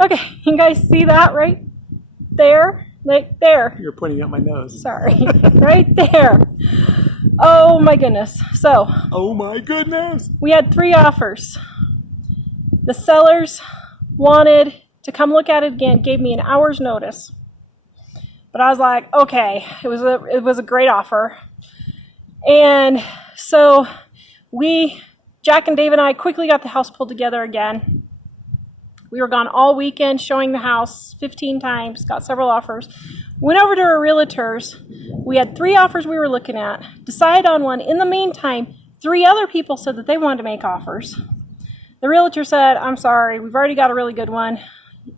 Okay, you guys see that right there? Like there. You're pointing at my nose. Sorry. Right there. Oh my goodness. So. Oh my goodness. We had 3 offers. The sellers wanted to come look at it again, gave me an hour's notice. But I was like, okay, it was a great offer. And so Jack and Dave and I quickly got the house pulled together again. We were gone all weekend showing the house 15 times, got several offers. Went over to our realtors. We had 3 offers we were looking at, decided on one. In the meantime, 3 other people said that they wanted to make offers. The realtor said, I'm sorry, we've already got a really good one.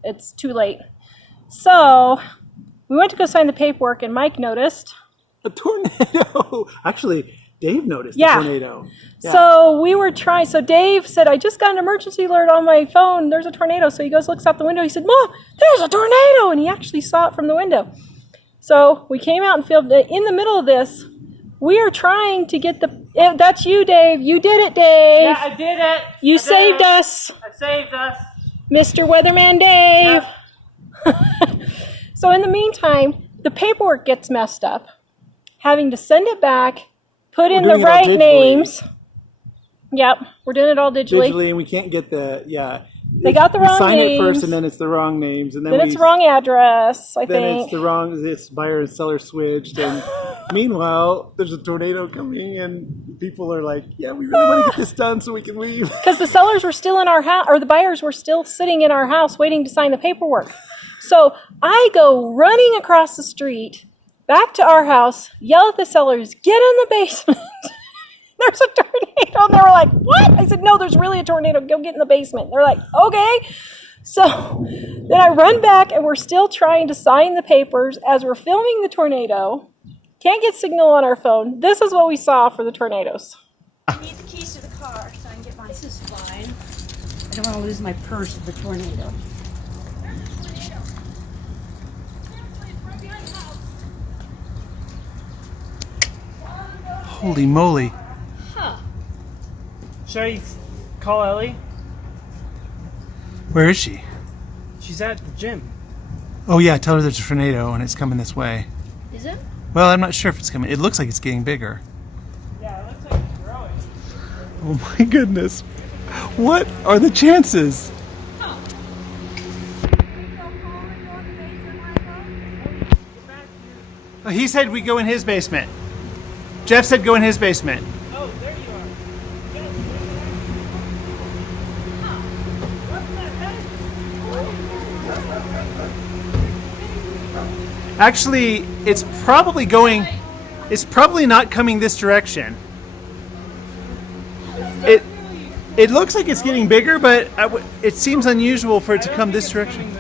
It's too late. So we went to go sign the paperwork, and Mike noticed. A tornado. Actually, Dave noticed the tornado. Yeah. So we were trying. So Dave said, I just got an emergency alert on my phone. There's a tornado. So he goes, looks out the window. He said, Mom, there's a tornado. And he actually saw it from the window. So we came out and filmed it. In the middle of this, we are trying to get that's you, Dave. You did it, Dave. Yeah, I did it. You saved us. I saved us. Mr. Weatherman Dave. Yep. So in the meantime, the paperwork gets messed up. Having to send it back, put in the right names. Yep, we're doing it all digitally. Digitally, and we can't get They got the wrong names. We sign it first, and then it's the wrong names, and then it's the wrong address. I think. Then it's the wrong. This buyer and seller switched, and meanwhile, there's a tornado coming, and people are like, "Yeah, we really want to get this done so we can leave." Because the sellers were still in our house, or the buyers were still sitting in our house waiting to sign the paperwork. So I go running across the street back to our house, yell at the sellers, "Get in the basement." There's a tornado. And they were like, what? I said, no, there's really a tornado. Go get in the basement. They're like, okay. So then I run back, and we're still trying to sign the papers as we're filming the tornado. Can't get signal on our phone. This is what we saw for the tornadoes. I need the keys to the car so I can get my... This is fine. I don't want to lose my purse with the tornado. Holy moly. Should I call Ellie? Where is she? She's at the gym. Oh yeah, tell her there's a tornado and it's coming this way. Is it? Well, I'm not sure if it's coming. It looks like it's getting bigger. Yeah, it looks like it's growing. Oh my goodness. What are the chances? He said we go in his basement. Jeff said go in his basement. Oh, there you are. Actually, it's probably not coming this direction. It looks like it's getting bigger, but it seems unusual for it to come this direction.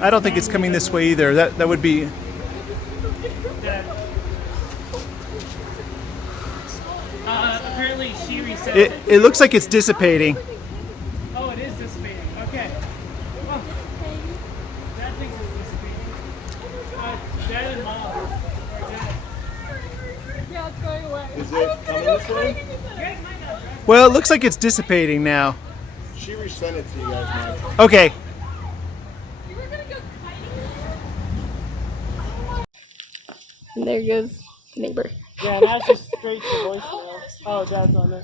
I don't think it's coming this way either. That would be... Apparently she reset it. It looks like it's dissipating. Oh, it is dissipating. Okay. Oh. Dad thinks it's dissipating. Dad and Mom. Or Dad. Yeah, it's going away. Is it coming this way? Well, it looks like it's dissipating now. She resent it to you guys, Mike. Okay. And there goes the neighbor. Yeah, now it's just straight to voicemail. Oh, Dad's on there.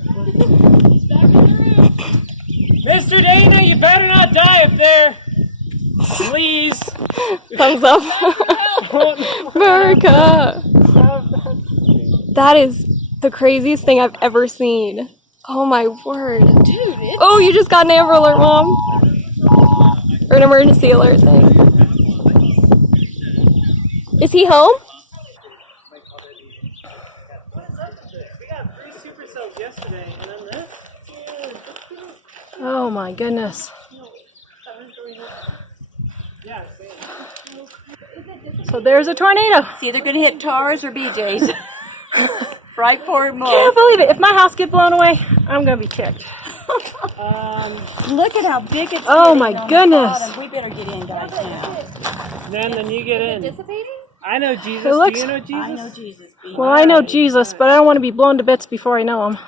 He's back in the room. Mr. Dana, you better not die up there. Please. Thumbs up. America. That is the craziest thing I've ever seen. Oh my word. Dude, oh, you just got an Amber Alert, Mom. Or an emergency alert thing. Is he home? Yesterday, and then this. Oh my goodness. Yeah, So there's a tornado. It's either going to hit Tara's or BJ's. Right forward mode. Can't believe it. If my house gets blown away, I'm going to be kicked. Look at how big it's Oh getting my on the goodness. bottom. We better get in, guys, now. then you get in. Dissipating? I know Jesus. It looks- Do you know Jesus? I know Jesus. Well, I know Jesus, but I don't want to be blown to bits before I know him.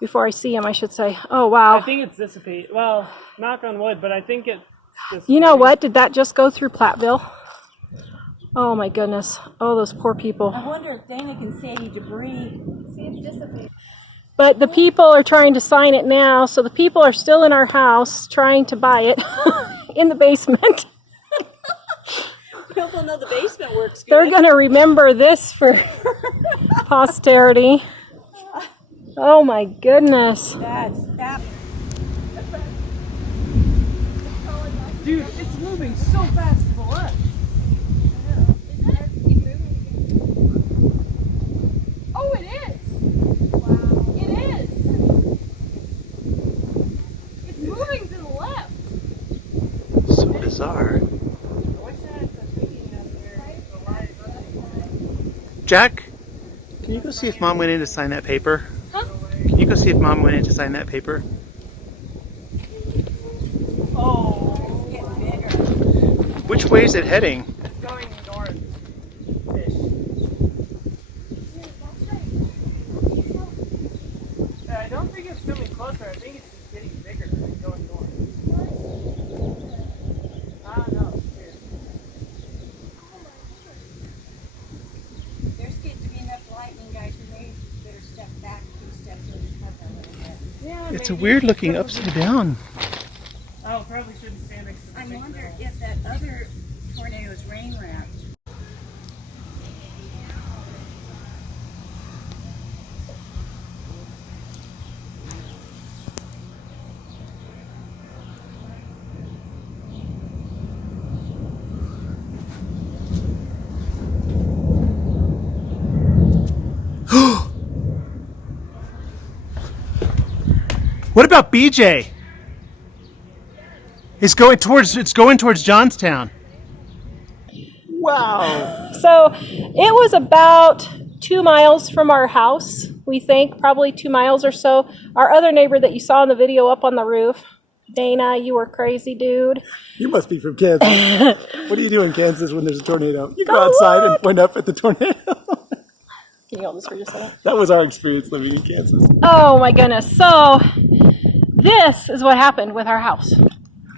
Before I see him, I should say. Oh, I wow. think it's dissipate. Well, knock on wood, but I think it. You know what? Did that just go through Platteville? Oh my goodness. Oh, those poor people. I wonder if Dana can see any debris. See, it's dissipates. But the people are trying to sign it now, so the people are still in our house trying to buy it in the basement. People know the basement works good. They're going to remember this for posterity. Oh my goodness. That. Dude, it's moving so fast to the left. Oh, it is. Wow. It is. It's moving to the left. So bizarre. Jack, can you go see if Mom went in to sign that paper? Huh? Can you go see if Mom went in to sign that paper? Oh, It's getting bigger. Which way is it heading? it's going north. Fish. Yeah, I don't think it's coming closer. I think it's just getting bigger and going north. I don't know. It's weird. There's getting to be enough lightning, guys. We may better step back 2 steps and cover a little bit. Yeah, It's a maybe. weird looking upside down. Oh, probably shouldn't stand next to the I big wonder barrel. if that other tornado is rain wrapped. What about BJ? It's going towards Johnstown. Wow. So it was about 2 miles from our house, we think, probably 2 miles or so. Our other neighbor that you saw in the video up on the roof, Dana, you were crazy, dude. You must be from Kansas. What do you do in Kansas when there's a tornado? You go Oh, outside and what? point up at the tornado. Can you hold this for just a second? That was our experience living in Kansas. Oh my goodness. So this is what happened with our house.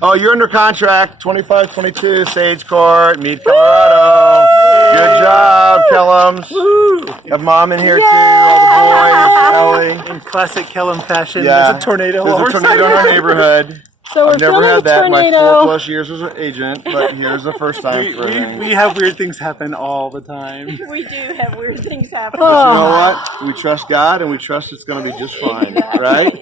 Oh, you're under contract. 2522 Sage Court, Mead, Colorado. Good job, Kellums. Have Mom in here too. All the boys. Ellie. In classic Kellum fashion, Yeah. there's a tornado. There's a tornado in our neighborhood. So we're I've never filming a had that in my tornado. 4+ years as an agent, but here's the first time for everything. We have weird things happen all the time. We do have weird things happen. You Oh, know what? We trust God and we trust it's going to be just fine, right?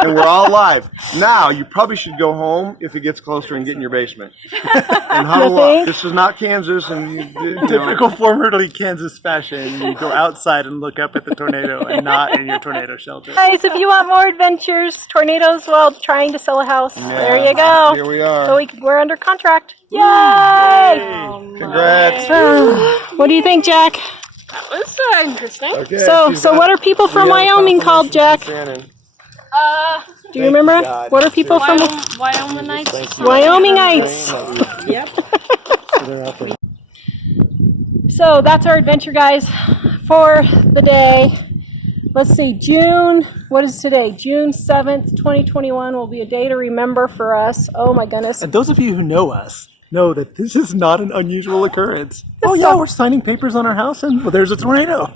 And we're all alive. Now, you probably should go home if it gets closer and get in your basement. And huddle You up. think? This is not Kansas. And you know, Typical formerly Kansas fashion, you go outside and look up at the tornado and not in your tornado shelter. guys, if you want more adventures, tornadoes while trying to sell a house, there you go. Here we are. So we're under contract. Yay! Congrats. What do you think, Jack? That was interesting. Okay, So she's what are people from Wyoming called, Jack? Shannon. Do you remember? God. What are people from Wyomingites. Wyomingites? Yep. So that's our adventure, guys, for the day. Let's see, what is today? June 7th, 2021 will be a day to remember for us. Oh my goodness. And those of you who know us know that this is not an unusual occurrence. Oh yeah, stuff- we're signing papers on our house and well, there's a tornado.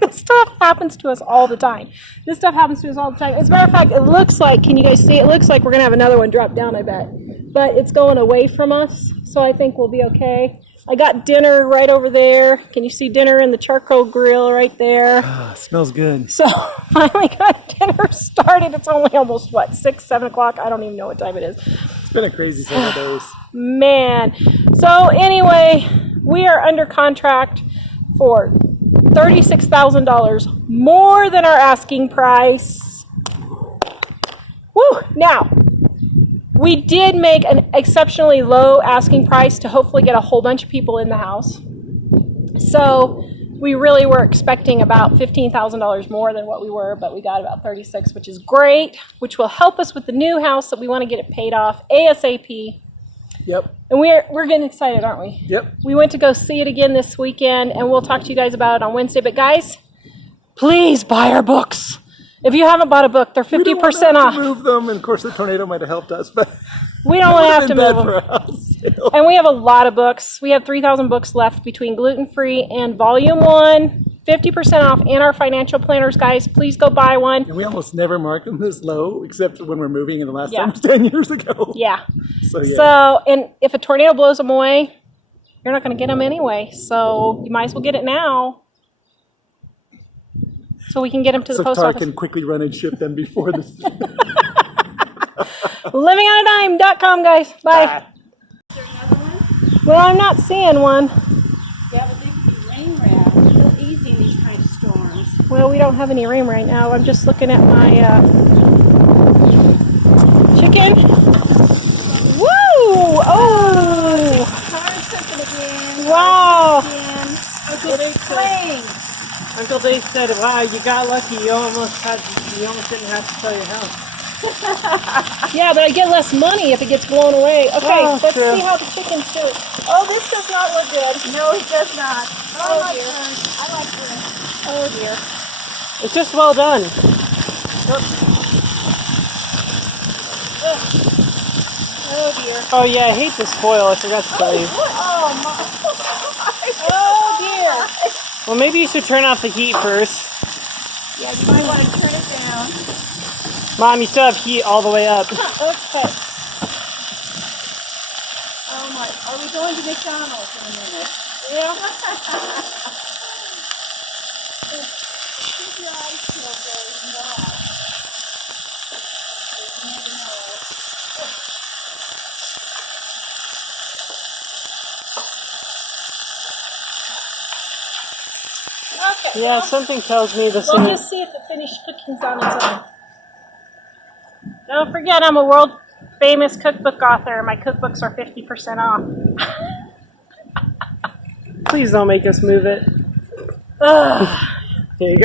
This stuff happens to us all the time. This stuff happens to us all the time. As a matter of fact, it looks like, can you guys see? It looks like we're going to have another one drop down, I bet. But it's going away from us, so I think we'll be okay. I got dinner right over there. Can you see dinner in the charcoal grill right there? Smells good. So finally got dinner started. It's only almost, 6, 7 o'clock? I don't even know what time it is. It's been a crazy several days. Man. So anyway, we are under contract for $36,000, more than our asking price. Woo! Now, we did make an exceptionally low asking price to hopefully get a whole bunch of people in the house. So we really were expecting about $15,000 more than what we were, but we got about 36, which is great, which will help us with the new house that we want to get it paid off ASAP. Yep. And we're getting excited, aren't we? Yep. We went to go see it again this weekend, and we'll talk to you guys about it on Wednesday. But guys, please buy our books. If you haven't bought a book, they're We don't 50% want to off. move them, and of course the tornado might have helped us, but We don't want to have to move them. for a house sale. And we have a lot of books. We have 3,000 books left between gluten-free and volume 1. 50% off and our financial planners, guys. Please go buy one. And we almost never mark them this low, except when we're moving, and the last Yeah. time was 10 years ago. Yeah. So, yeah. So, and if a tornado blows them away, you're not going to get them anyway. So you might as well get it now. So we can get them to the so post Tar office. can quickly run and ship them before this. Livingonadime.com, guys. Bye. Well, I'm not seeing one. Yeah, but they can be rain wrapped. It's real easy in these kind of storms. Well, we don't have any rain right now. I'm just looking at my chicken. Woo! Oh! Car's cooking again. Wow! Again. Uncle Dave said, Playing. Uncle Dave said, wow, you got lucky. You almost didn't have to sell your house. Yeah, but I get less money if it gets blown away. Okay, Oh, let's true. see how the chicken's doing. Oh, this does not look good. No, it does not. Oh, I like dear. hers. I like hers. Oh, dear. It's just well done. Oh, dear. Oh yeah, I hate this foil. I forgot to tell you. Oh, my. Oh, dear. Well, maybe you should turn off the heat first. Yeah, you might want to turn it down. Mom, you still have heat all the way up. Okay. Oh, my. Are we going to McDonald's in a minute? Yeah. Keep your eyes peeled there and go out. You never know. Okay. Yeah, something tells me this We'll is. just see if the finished cooking's on its own. Don't forget, I'm a world famous cookbook author. My cookbooks are 50% off. Please don't make us move it. Ugh. Here you go.